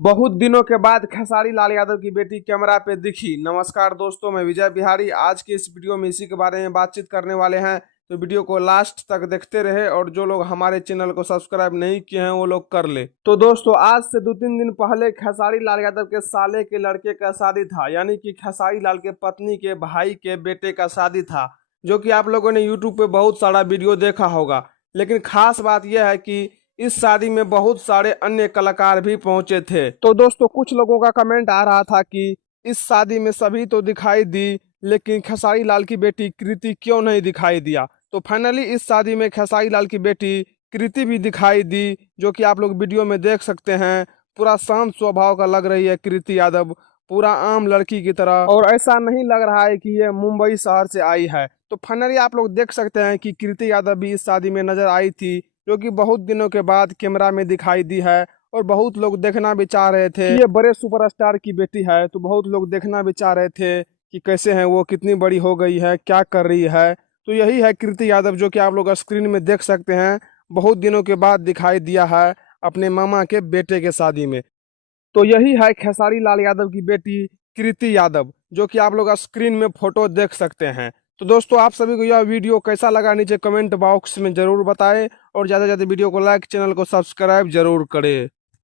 बहुत दिनों के बाद खेसारी लाल यादव की बेटी कैमरा पे दिखी। नमस्कार दोस्तों, मैं विजय बिहारी। आज की इस वीडियो में इसी के बारे में बातचीत करने वाले हैं, तो वीडियो को लास्ट तक देखते रहे और जो लोग हमारे चैनल को सब्सक्राइब नहीं किए हैं वो लोग कर ले। तो दोस्तों, आज से 2-3 दिन पहले खेसारी लाल यादव के साले के लड़के का शादी था, यानी कि खेसारी लाल के पत्नी के भाई के बेटे का शादी था, जो कि आप लोगों ने यूट्यूब पे बहुत सारा वीडियो देखा होगा। लेकिन खास बात यह है कि इस शादी में बहुत सारे अन्य कलाकार भी पहुंचे थे। तो दोस्तों, कुछ लोगों का कमेंट आ रहा था कि इस शादी में सभी तो दिखाई दी, लेकिन खेसारी लाल की बेटी कृति क्यों नहीं दिखाई दिया। तो फाइनली इस शादी में खेसारी लाल की बेटी कृति भी दिखाई दी, जो कि आप लोग वीडियो में देख सकते हैं। पूरा शांत स्वभाव का लग रही है कृति यादव, पूरा आम लड़की की तरह, और ऐसा नहीं लग रहा है कि ये मुंबई शहर से आई है। तो फाइनली आप लोग देख सकते हैं कि कृति यादव भी इस शादी में नजर आई थी, जो कि बहुत दिनों के बाद कैमरा में दिखाई दी है। और बहुत लोग देखना भी चाह रहे थे, ये बड़े सुपरस्टार की बेटी है, तो बहुत लोग देखना भी चाह रहे थे कि कैसे हैं वो, कितनी बड़ी हो गई है, क्या कर रही है। तो यही है कृति यादव, जो कि आप लोग स्क्रीन में देख सकते हैं। बहुत दिनों के बाद दिखाई दिया है अपने मामा के बेटे के शादी में। तो यही है खेसारी लाल यादव की बेटी कृति यादव, जो कि आप लोग स्क्रीन में फोटो देख सकते हैं। तो दोस्तों, आप सभी को यह वीडियो कैसा लगा नीचे कमेंट बॉक्स में जरूर बताएं, और ज़्यादा से ज़्यादा वीडियो को लाइक, चैनल को सब्सक्राइब जरूर करें।